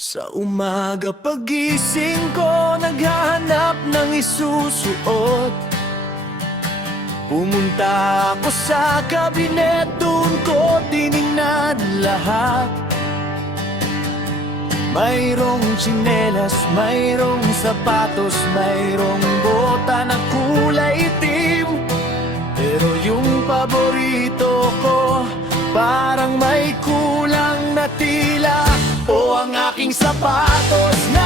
Sa umaga pagising ko, naghahanap ng isusuot. Pumunta ako sa kabinet, doon ko tinignan lahat. Mayroong tsinelas, mayroong sapatos, mayroong bota na kulay itim. Pero yung paborito ko, parang may kulang na tila. O ang aking sapatos na